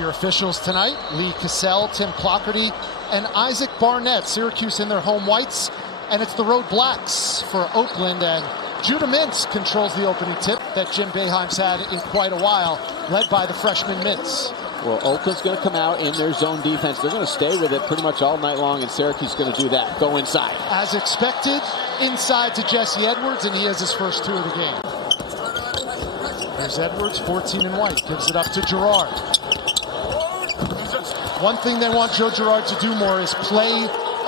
Your officials tonight, Lee Cassell, Tim Clockerty, and Isaac Barnett. Syracuse in their home whites, and it's the road blacks for Oakland, and Judah Mintz controls the opening tip that Jim Boeheim's had in quite a while, led by the freshman Mintz. Well, Oakland's going to come out in their zone defense. They're going to stay with it pretty much all night long, and Syracuse is going to do that. Go inside. As expected, inside to Jesse Edwards, and he has his first two of the game. Here's Edwards, 14 in white, gives it up to Girard. One thing they want Joe Girard to do more is play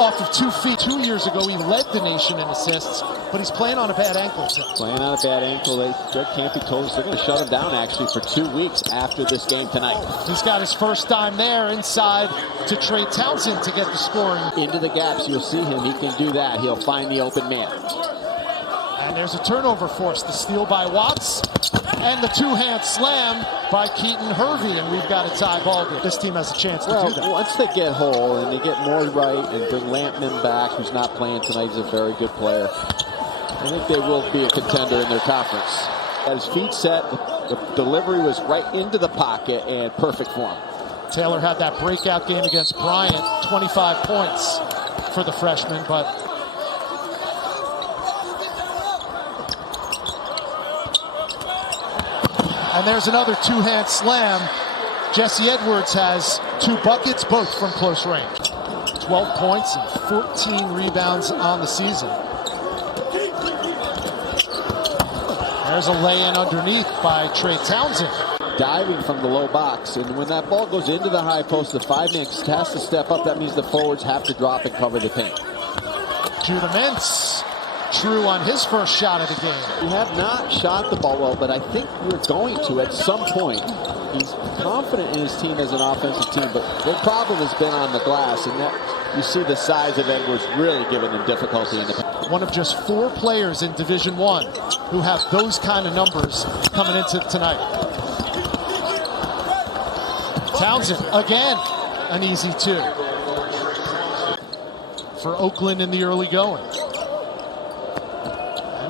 off of 2 feet. 2 years ago, he led the nation in assists, but he's playing on a bad ankle. Playing on a bad ankle. Greg Campy told us they're going to shut him down, actually, for 2 weeks after this game tonight. He's got his first dime there, inside to Trey Townsend to get the scoring. Into the gaps, you'll see him. He can do that. He'll find the open man. And there's a turnover forced. The steal by Watts, and the two-hand slam by Keaton Hervey, and we've got a tie ball game. This team has a chance to do that. Once they get whole and they get more right and bring Lampman back, who's not playing tonight, he's a very good player. I think they will be a contender in their conference. Got his feet set, the delivery was right into the pocket and perfect for him. Taylor had that breakout game against Bryant, 25 points for the freshman, but and there's another two-hand slam. Jesse Edwards has 2 buckets, both from close range. 12 points and 14 rebounds on the season. There's a lay-in underneath by Trey Townsend. Diving from the low box, and when that ball goes into the high post, the 5-man has to step up. That means the forwards have to drop and cover the paint. Judah Mintz, true on his first shot of the game. We have not shot the ball well, but I think we're going to at some point. He's confident in his team as an offensive team, but the problem has been on the glass, and that you see the size of Edwards really giving them difficulty in the paint. One of just 4 players in Division I who have those kind of numbers coming into tonight. Townsend, again, an easy 2. For Oakland in the early going.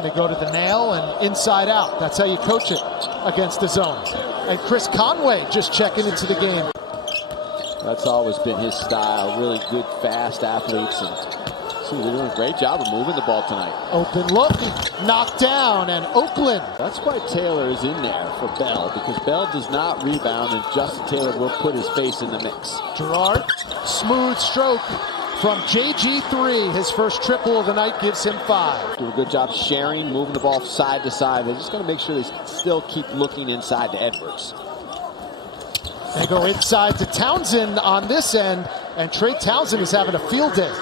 They go to the nail and inside out. That's how you coach it against the zone. And Chris Conway just checking into the game. That's always been his style. Really good, fast athletes. And see, they're doing a great job of moving the ball tonight. Open look, knocked down, and Oakland. That's why Taylor is in there for Bell, because Bell does not rebound, and Justin Taylor will put his face in the mix. Girard, smooth stroke from JG3, his first triple of the night gives him 5. Do a good job sharing, moving the ball side to side. They're just going to make sure they still keep looking inside to Edwards. They go inside to Townsend on this end, and Trey Townsend is having a field day.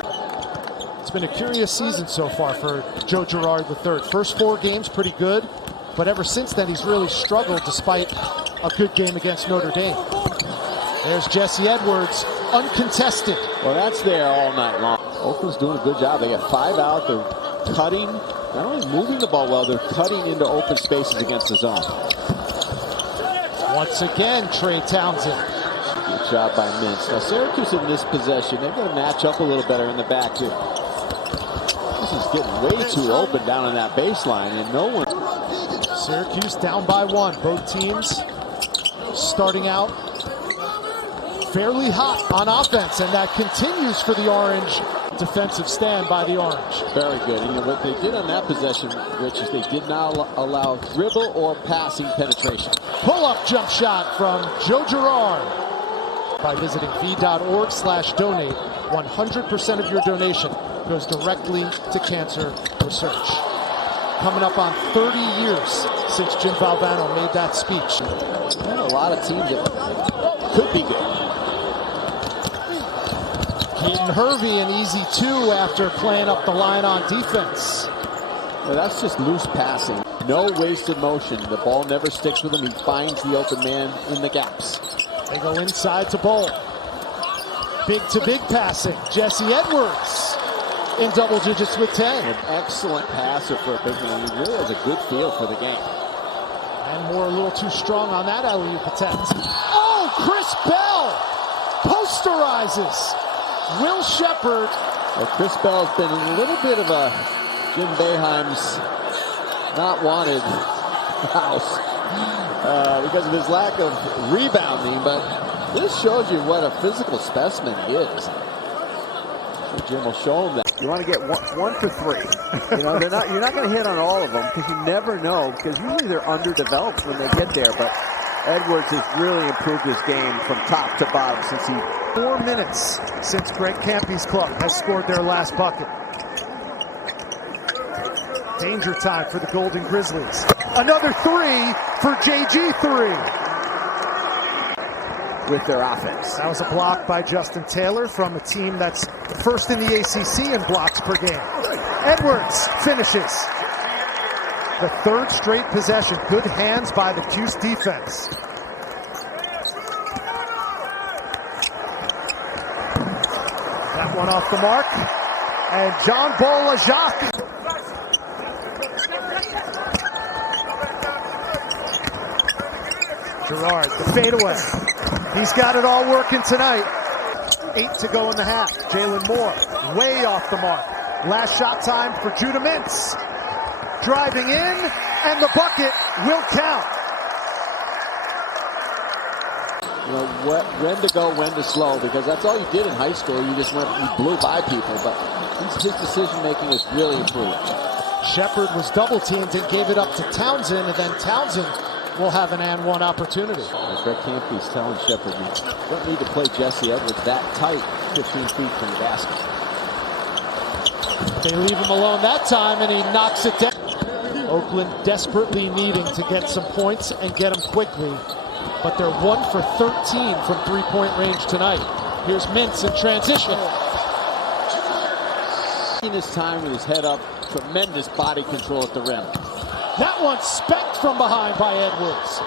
It's been a curious season so far for Joe Girard III. First 4 games pretty good, but ever since then he's really struggled despite a good game against Notre Dame. There's Jesse Edwards, uncontested. Well, that's there all night long. Oakland's doing a good job. They got 5 out. They're cutting, not only moving the ball well, they're cutting into open spaces against the zone. Once again, Trey Townsend. Good job by Mintz. Now, Syracuse in this possession, they're going to match up a little better in the back here. This is getting way too open down on that baseline, and no one. Syracuse down by 1. Both teams starting out fairly hot on offense, and that continues for the Orange. Defensive stand by the Orange. Very good. You know what they did on that possession, Rich, is they did not allow dribble or passing penetration. Pull-up jump shot from Joe Girard. By visiting v.org/donate, 100% of your donation goes directly to cancer research. Coming up on 30 years since Jim Valvano made that speech. And a lot of teams that could be good. Keaton Hervey, an easy 2 after playing up the line on defense. Well, that's just loose passing. No wasted motion. The ball never sticks with him. He finds the open man in the gaps. They go inside to Bowl. Big-to-big passing. Jesse Edwards in double digits with 10. An excellent passer for a big man. He really has a good feel for the game. And Moore a little too strong on that alley-oop attempt. Oh, Chris Bell posterizes Will Shepherd. Well, Chris Bell's been a little bit of a Jim Boeheim's not wanted house because of his lack of rebounding, but This shows you what a physical specimen he is. Jim will show him that. You want to get one for three. You know, you're not going to hit on all of them because you never know, because usually they're underdeveloped when they get there. But Edwards has really improved his game from top to bottom since he... 4 minutes since Greg Campy's club has scored their last bucket. Danger time for the Golden Grizzlies. Another three for JG3. With their offense. That was a block by Justin Taylor from a team that's first in the ACC in blocks per game. Edwards finishes. The third straight possession. Good hands by the Cuse defense. That one off the mark. And John Bolajak. Girard, the fadeaway. He's got it all working tonight. 8 to go in the half. Jalen Moore, way off the mark. Last shot time for Judah Mintz. Driving in, and the bucket will count. You know, when to go, when to slow, because that's all you did in high school. You just you blew by people, but his decision-making has really improved. Shepard was double-teamed and gave it up to Townsend, and then Townsend will have an and one opportunity. Greg Campy's telling Shepard, you don't need to play Jesse Edwards that tight 15 feet from the basket. They leave him alone that time, and he knocks it down. Oakland desperately needing to get some points and get them quickly, but they're 1 for 13 from three-point range tonight. Here's Mintz in transition. In his time with his head up, tremendous body control at the rim. That one specked from behind by Edwards.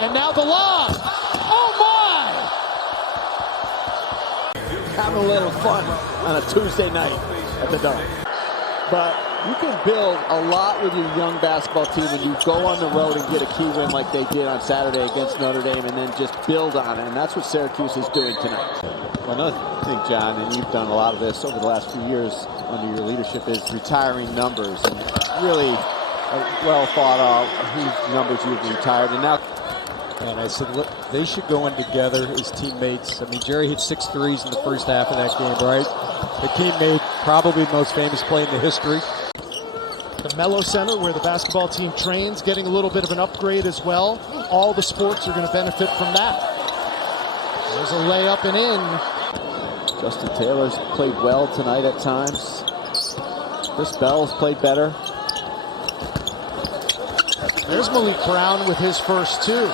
And now the lob. Oh my! Having a little fun on a Tuesday night at the Dome. But you can build a lot with your young basketball team when you go on the road and get a key win like they did on Saturday against Notre Dame, and then just build on it. And that's what Syracuse is doing tonight. Well, another thing, John, and you've done a lot of this over the last few years under your leadership, is retiring numbers. And really well thought out whose numbers you've retired. And now, and I said, look, they should go in together as teammates. I mean, Jerry hit 6 threes in the first half of that game, right? The team made probably the most famous play in the history. The Mello Center, where the basketball team trains, getting a little bit of an upgrade as well. All the sports are going to benefit from that. There's a layup and in. Justin Taylor's played well tonight at times. Chris Bell's played better. There's Malik Brown with his first two.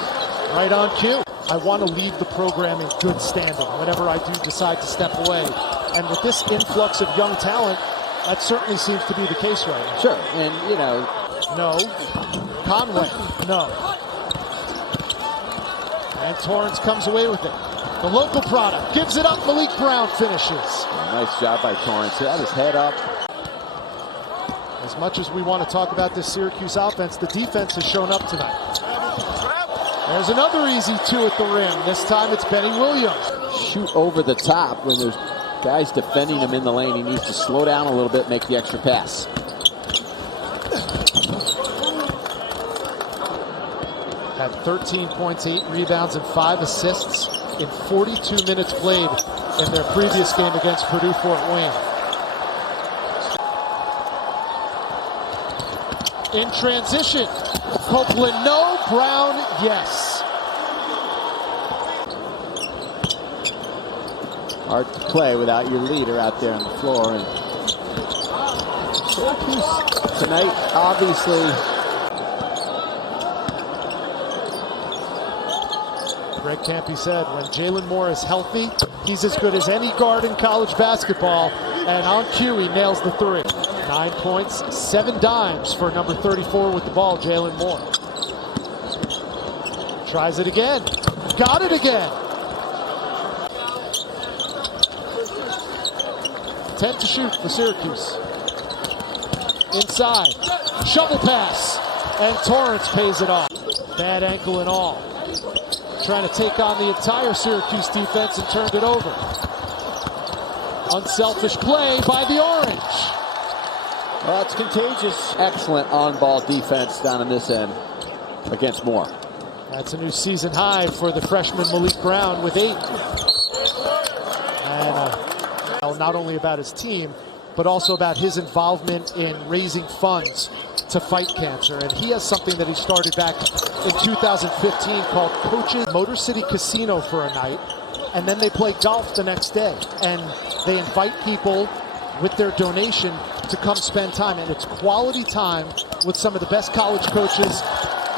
Right on cue. I want to leave the program in good standing whenever I do decide to step away. And with this influx of young talent, that certainly seems to be the case right now. Sure, and you know. No. Conway, no. And Torrance comes away with it. The local product gives it up. Malik Brown finishes. Nice job by Torrance. He had his head up. As much as we want to talk about this Syracuse offense, the defense has shown up tonight. There's another easy two at the rim. This time it's Benny Williams. Shoot over the top when there's guys defending him in the lane. He needs to slow down a little bit, make the extra pass. Had 13 points, 8 rebounds, and 5 assists in 42 minutes played in their previous game against Purdue-Fort Wayne. In transition, Copeland, no. Brown, yes. Hard to play without your leader out there on the floor. And Syracuse tonight, obviously. Greg Campy said when Jalen Moore is healthy, he's as good as any guard in college basketball. And on cue, he nails the three. 9 points, 7 dimes for number 34 with the ball, Jalen Moore. Tries it again. Got it again. 10 to shoot for Syracuse. Inside. Shovel pass. And Torrance pays it off. Bad ankle and all. Trying to take on the entire Syracuse defense and turned it over. Unselfish play by the Orange. Well, it's contagious. Excellent on-ball defense down in this end against Moore. That's a new season high for the freshman Malik Brown with 8. And not only about his team, but also about his involvement in raising funds to fight cancer. And he has something that he started back in 2015 called Coaches Motor City Casino for a night. And then they play golf the next day. And they invite people with their donation to come spend time. And it's quality time with some of the best college coaches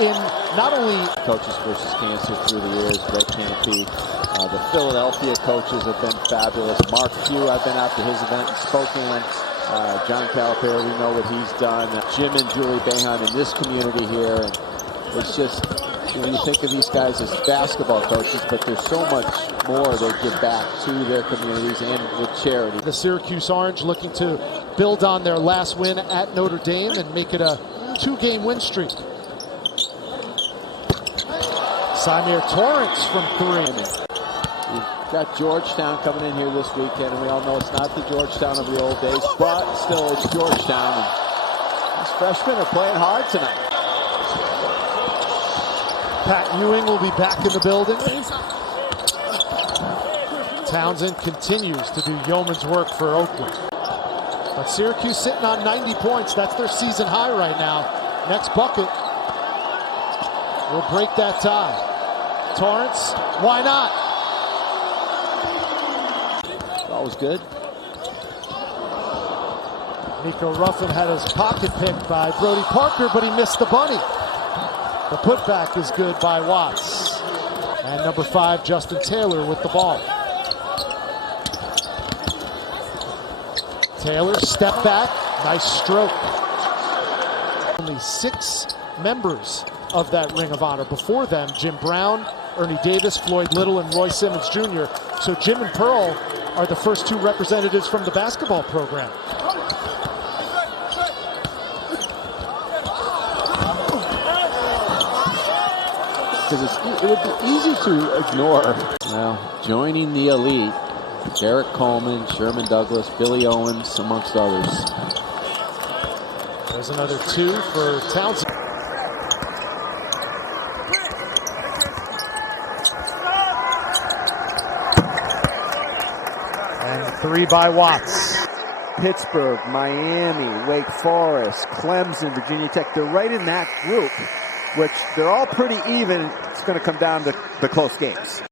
in not only Coaches versus Cancer through the years, Greg Canopy. The Philadelphia coaches have been fabulous. Mark Few, I've been out to his event in Spokane. John Calipari, we know what he's done. Jim and Julie Behan in this community here. And it's just, you think of these guys as basketball coaches, but there's so much more they give back to their communities and with charity. The Syracuse Orange looking to build on their last win at Notre Dame and make it a 2-game win streak. Samir Torrance from 3. We've got Georgetown coming in here this weekend, and we all know it's not the Georgetown of the old days, but still it's Georgetown. And these freshmen are playing hard tonight. Pat Ewing will be back in the building. Townsend continues to do yeoman's work for Oakland. But Syracuse sitting on 90 points. That's their season high right now. Next bucket will break that tie. Torrance, why not? That was good. Nico Ruffin had his pocket picked by Brody Parker, but he missed the bunny. The putback is good by Watts. And number 5, Justin Taylor with the ball. Taylor, step back, nice stroke. Only 6 members of that Ring of Honor. Before them, Jim Brown, Ernie Davis, Floyd Little, and Roy Simmons Jr. So Jim and Pearl are the first 2 representatives from the basketball program. Because it would be easy to ignore. Well, joining the elite, Derek Coleman, Sherman Douglas, Billy Owens, amongst others. There's another 2 for Townsend. And 3 by Watts. Pittsburgh, Miami, Wake Forest, Clemson, Virginia Tech. They're right in that group, which they're all pretty even. It's going to come down to the close games.